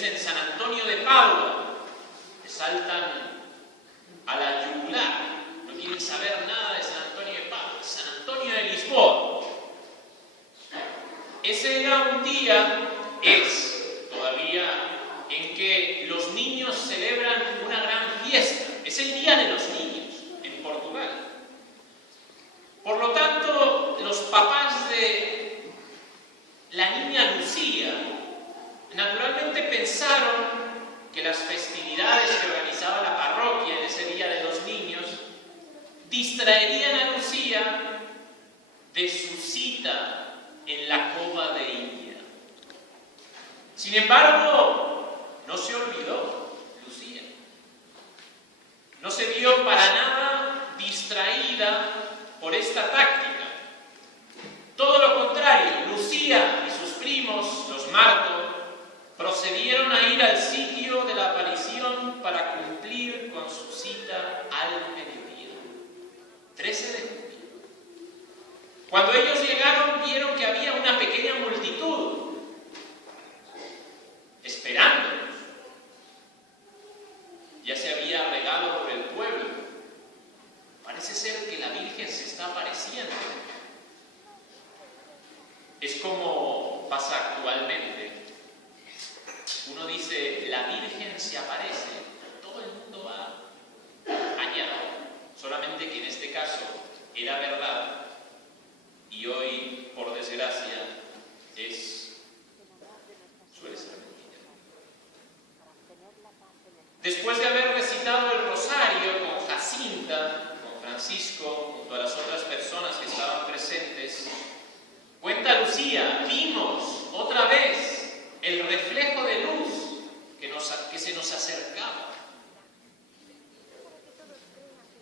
dicen San Antonio de Padua, le saltan a la yugular, no quieren saber nada de San Antonio de Padua, San Antonio de Lisboa. Ese era un día, es todavía, en que los niños celebran una gran fiesta. Es el Día de los Niños en Portugal. Por lo tanto, los papás de la niña Lucía naturalmente pensaron que las festividades que organizaba la parroquia en ese Día de los Niños distraerían a Lucía de su cita en la cova de India. Sin embargo, no se olvidó Lucía. No se vio para nada distraída por esta táctica. Todo lo contrario, Lucía y sus primos, los Marto, procedieron a ir al sitio de la aparición para cumplir con su cita al mediodía, 13 de junio. Cuando ellos llegaron, vieron que había una pequeña multitud esperándolos. Ya se había regado por el pueblo. Parece ser que la Virgen se está apareciendo. Es como pasa actualmente. Uno dice, la Virgen se aparece, todo el mundo va allá. Solamente que en este caso era verdad y hoy, por desgracia, suele ser mentira. Después de haber recitado el rosario con Jacinta, con Francisco, junto a las otras personas que estaban presentes, cuenta Lucía, vimos otra vez el reflejo de luz que se nos acercaba.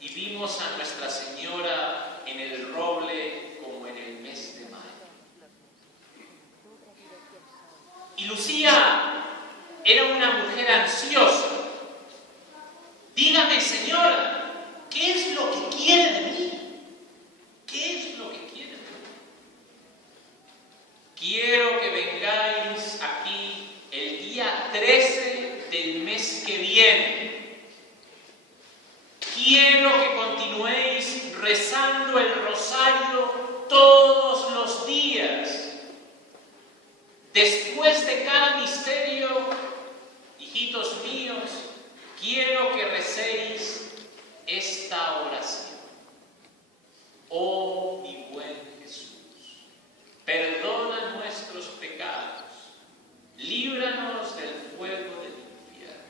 Y vimos a Nuestra Señora en el roble como en el mes de mayo. Y Lucía era una mujer ansiosa. Dígame, Señora, ¿qué es lo que quiere de mí? ¿Qué es lo que quiere de mí? Quiero que vengáis aquí el día 13 del mes que viene. Quiero que continuéis rezando el rosario todos los días. Después de cada misterio, hijitos míos, quiero que recéis esta oración. Oh, mi buen Jesús, perdona nuestros pecados, líbranos del fuego del infierno,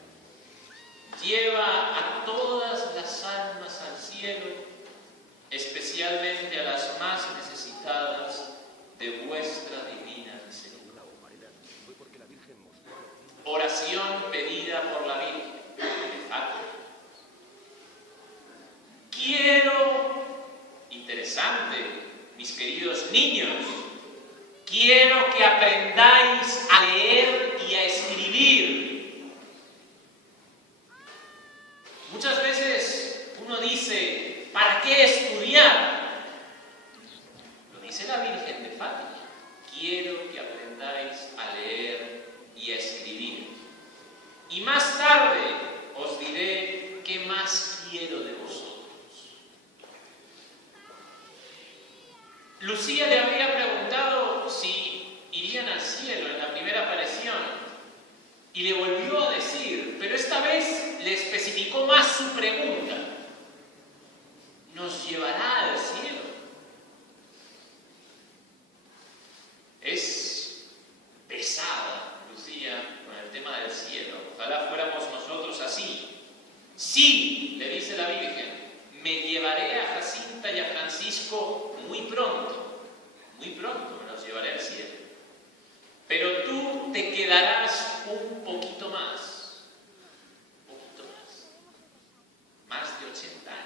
lleva a todas las almas al cielo, especialmente a las más necesitadas de vuestra divina misericordia. Oración pedida por la Virgen de Fátima. Quiero, interesante, mis queridos niños, quiero que aprendáis a leer y a escribir. Muchas veces uno dice, ¿para qué estudiar? Lo dice la Virgen de Fátima. Quiero que aprendáis a leer y a escribir. Y más tarde os diré qué más quiero de vosotros. Lucía le había preguntado si irían al cielo en la primera aparición y le volvió a decir, pero esta vez le especificó más su pregunta. ¿Nos llevará al cielo? Es pesada Lucía con el tema del cielo. Ojalá fuéramos nosotros así. Sí, le dice la Virgen, me llevaré a Jacinta y a Francisco muy pronto me los llevaré al cielo. Pero tú te quedarás un poquito más de 80 años.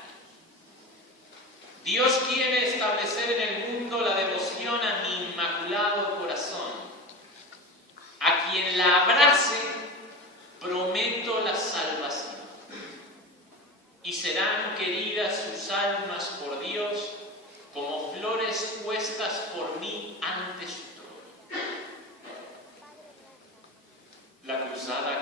Dios quiere establecer en el mundo la devoción a mi inmaculado corazón. A quien la abrace, prometo la salvación. Y serán queridas sus almas por Dios como flores puestas por mí ante su trono. La cruzada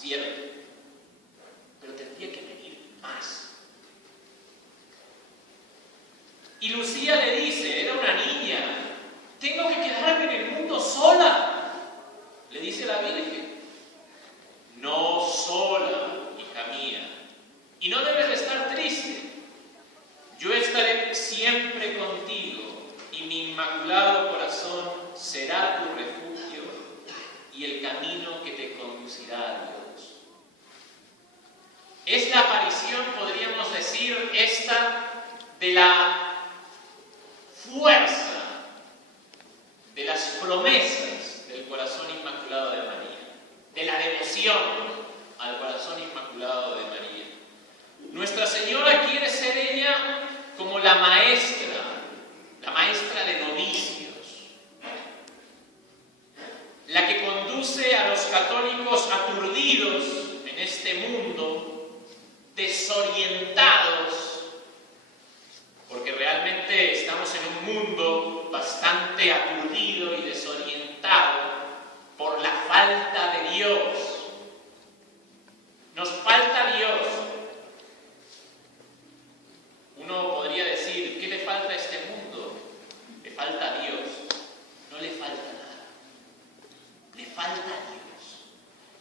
cierto, pero tendría que venir más. Y Lucía le dice, era una niña, tengo que quedarme en el mundo sola. Le dice la Virgen, no sola, hija mía, y no debes de estar triste. Yo estaré siempre contigo y mi inmaculado corazón será tu refugio y el camino que te conducirá a Dios. Es la aparición, podríamos decir, esta de la fuerza de las promesas del corazón inmaculado de María, de la devoción al corazón inmaculado de María. Nuestra Señora quiere ser ella como la maestra de novicios, la que conduce a los católicos aturdidos en este mundo, desorientados, porque realmente estamos en un mundo bastante aturdido y desorientado por la falta de Dios. Nos falta Dios. Uno podría decir, ¿qué le falta a este mundo? Le falta a Dios. No le falta nada. Le falta a Dios.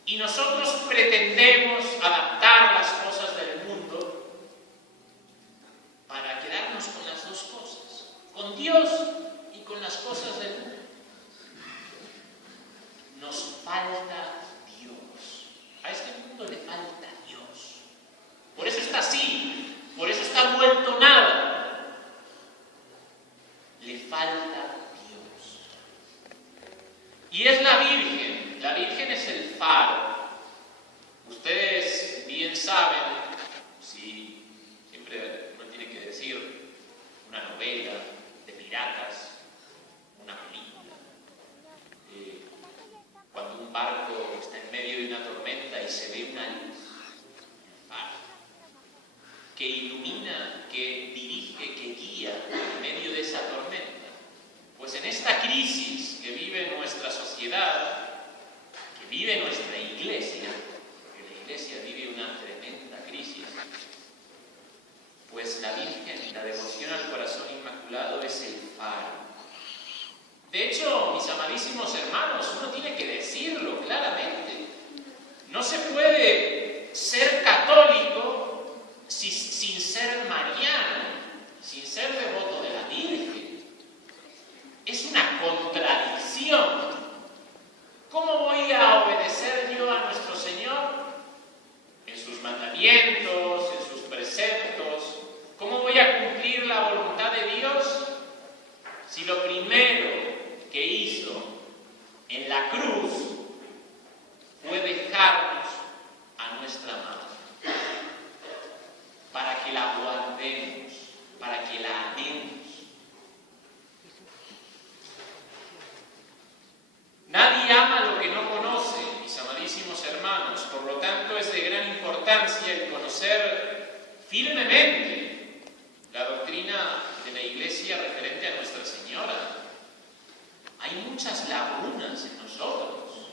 Y nosotros pretendemos adaptar las cosas del mundo para quedarnos con las dos cosas, con Dios y con las cosas del mundo. Nos falta Dios. A este mundo le falta Dios. Por eso está así, por eso está vuelto nada. Le falta Dios. Y es la Virgen es el faro. Ustedes bien saben, si siempre uno tiene que decir una novela de piratas, una película, cuando un barco está en medio de una tormenta y se ve una luz, el faro, que ilumina, que dirige, que guía en medio de esa tormenta. Pues en esta crisis que vive nuestra sociedad, que vive nuestra iglesia, que la iglesia vive una tremenda crisis, pues la Virgen, la devoción al corazón inmaculado es el faro. De hecho, mis amadísimos hermanos, uno tiene que decirlo claramente. No se puede ser católico sin ser mariano, sin ser devoto de la Virgen. Es una contradicción. ¿Cómo voy a obedecer yo a nuestro Señor en sus mandamientos, en sus preceptos? ¿Cómo voy a cumplir la voluntad de Dios si lo primero que hizo en la cruz fue dejarnos a nuestra madre para que la guardemos, para que la amemos? Nadie ama lo que no conoce, mis amadísimos hermanos. Por lo tanto, es de gran importancia el conocer firmemente la doctrina de la Iglesia referente a Nuestra Señora. Hay muchas lagunas en nosotros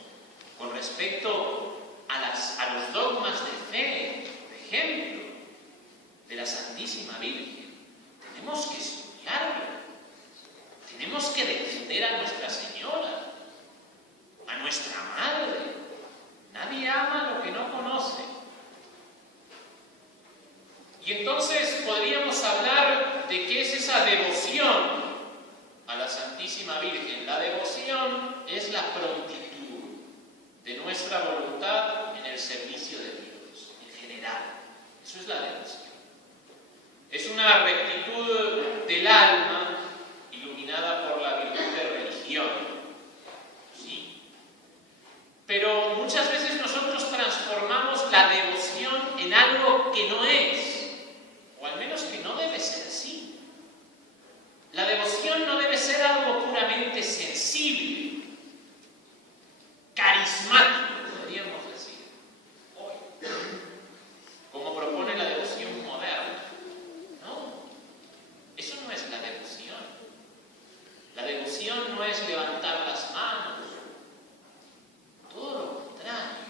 con respecto a los dogmas de fe, por ejemplo, de la Santísima Virgen. Tenemos que estudiarlo. Tenemos que defender a Nuestra Señora, a nuestra Madre. Nadie ama lo que no conoce. Y entonces podríamos hablar de qué es esa devoción a la Santísima Virgen. La devoción es la prontitud de nuestra voluntad en el servicio de Dios, en general. Eso es la devoción. Es una rectitud del alma iluminada por la virtud de religión. Sí. Pero muchas veces nosotros transformamos la devoción en algo que no es, o al menos que no debe ser así. La devoción no debe ser algo puramente sensible, carismático, podríamos decir, hoy, como propone la devoción moderna. No, eso no es la devoción. La devoción no es levantar las manos, todo lo contrario.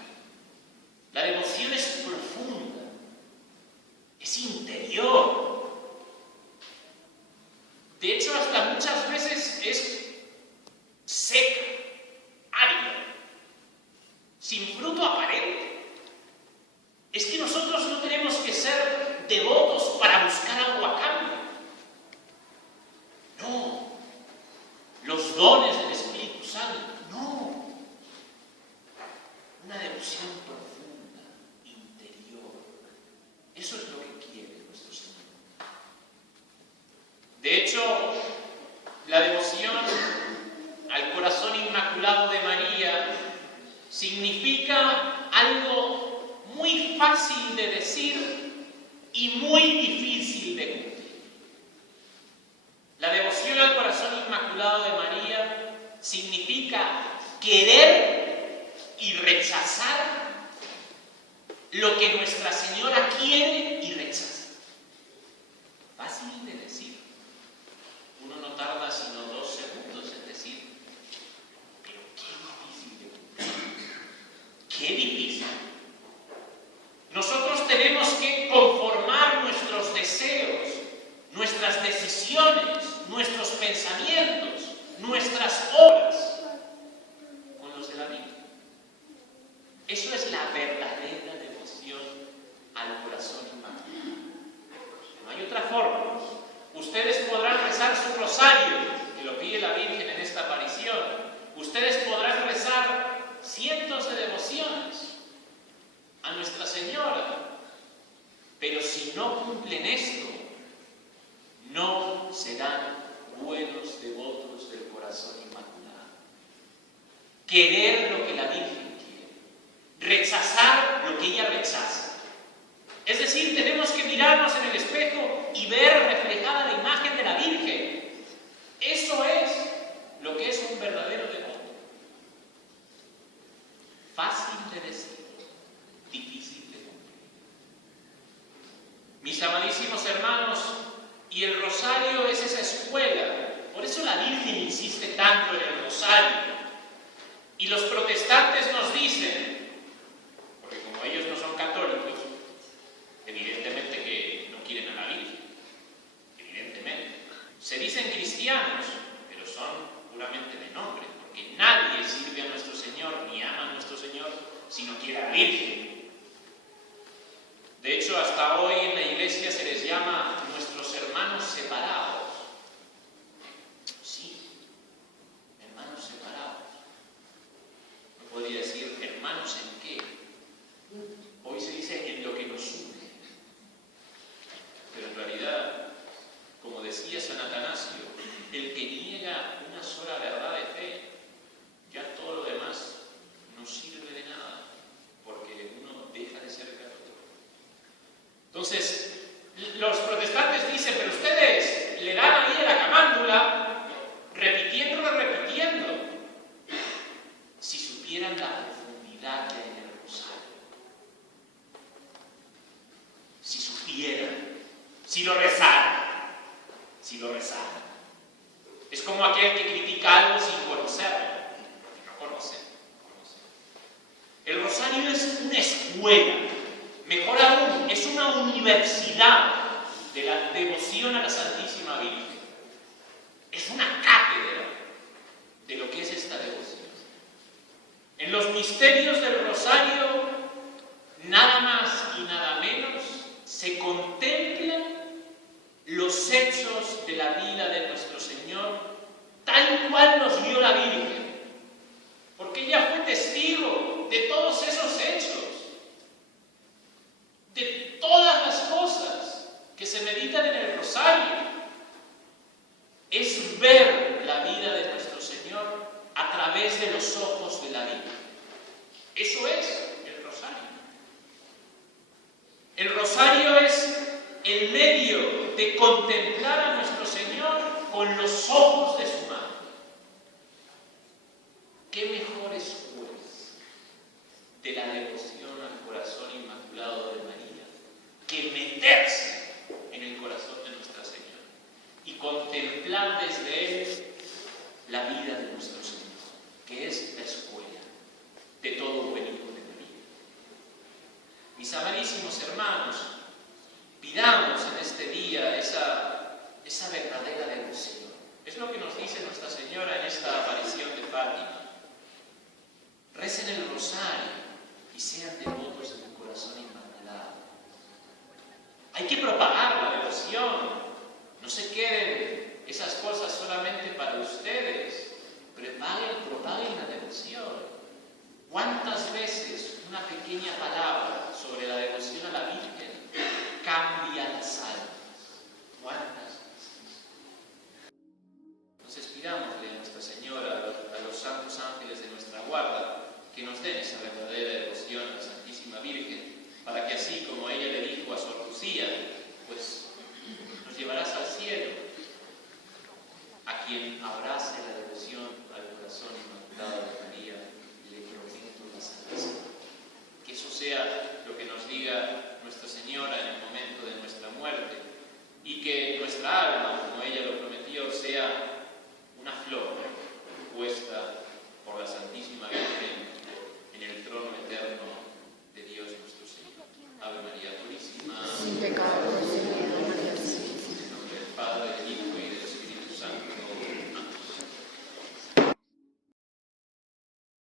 fácil de decir y muy difícil de cumplir. La devoción al corazón inmaculado de María significa querer y rechazar lo que Nuestra Señora quiere y rechaza. Fácil de decir. Uno no tarda sino 2 segundos en decir, pero qué difícil de cumplir. Qué difícil. Nosotros tenemos que conformar nuestros deseos, nuestras decisiones, nuestros pensamientos, nuestras obras con los de la Biblia. Eso es la verdadera devoción al corazón inmaculado. No hay otra forma. Ustedes podrán rezar su rosario, que lo pide la Virgen en esta aparición. Ustedes podrán rezar cientos de devociones a Nuestra Señora. Pero si no cumplen esto, no serán buenos devotos del corazón inmaculado. Querer lo que la Virgen quiere, rechazar lo que ella rechaza. Es decir, tenemos que mirarnos en el espejo y ver reflejada la imagen de la Virgen. Eso es lo que es un verdadero devoto. Fácil de decir, difícil de cumplir. Mis amadísimos hermanos, y el rosario es esa escuela. Por eso la Virgen insiste tanto en el rosario. Y los protestantes nos dicen, porque como ellos no son católicos, evidentemente que no quieren a la Virgen. Evidentemente. Se dicen cristianos, pero son puramente de nombre, porque nadie sirve a nuestro Señor ni ama a nuestro Señor si no quiere a la Virgen. De hecho, hasta hoy en la iglesia se les llama nuestros hermanos separados. Sí, hermanos separados. No podría decir hermanos en qué. Hoy se dice en lo que nos une. Pero en realidad, como decía San Atanasio, el que niega una sola verdad de fe, ya todo lo demás no sirve de nada, porque uno deja de ser católico. Entonces, los protestantes dicen, pero ustedes le dan ahí a la camándula, repitiendo. Si supieran la profundidad que hay en el rosario, si supieran, si lo rezaran. Es como aquel que critica algo sin conocerlo, porque no conoce. El rosario es una escuela, mejor aún, es una universidad de la devoción a la Santísima Virgen. Es una cátedra de lo que es esta devoción. En los misterios del rosario, nada más y nada menos, se contemplan los hechos de la vida de nuestro Señor, tal cual nos vio la Virgen, porque ella fue testigo de todos esos hechos, de todas las cosas que se meditan en el rosario. Es ver la vida de nuestro Señor a través de los ojos de la Virgen. Eso es el rosario. El rosario es el medio de contemplar a nuestro Señor con los ojos de su mano. ¿Qué mejor escuela de la devoción al corazón inmaculado de María que meterse en el corazón de Nuestra Señora y contemplar desde Él la vida de nuestro Señor, que es la escuela de todo buen hijo de María? Mis amadísimos hermanos, pidamos en este día esa verdadera devoción. Es lo que nos dice Nuestra Señora en esta aparición de Fátima. Recen el rosario y sean devotos de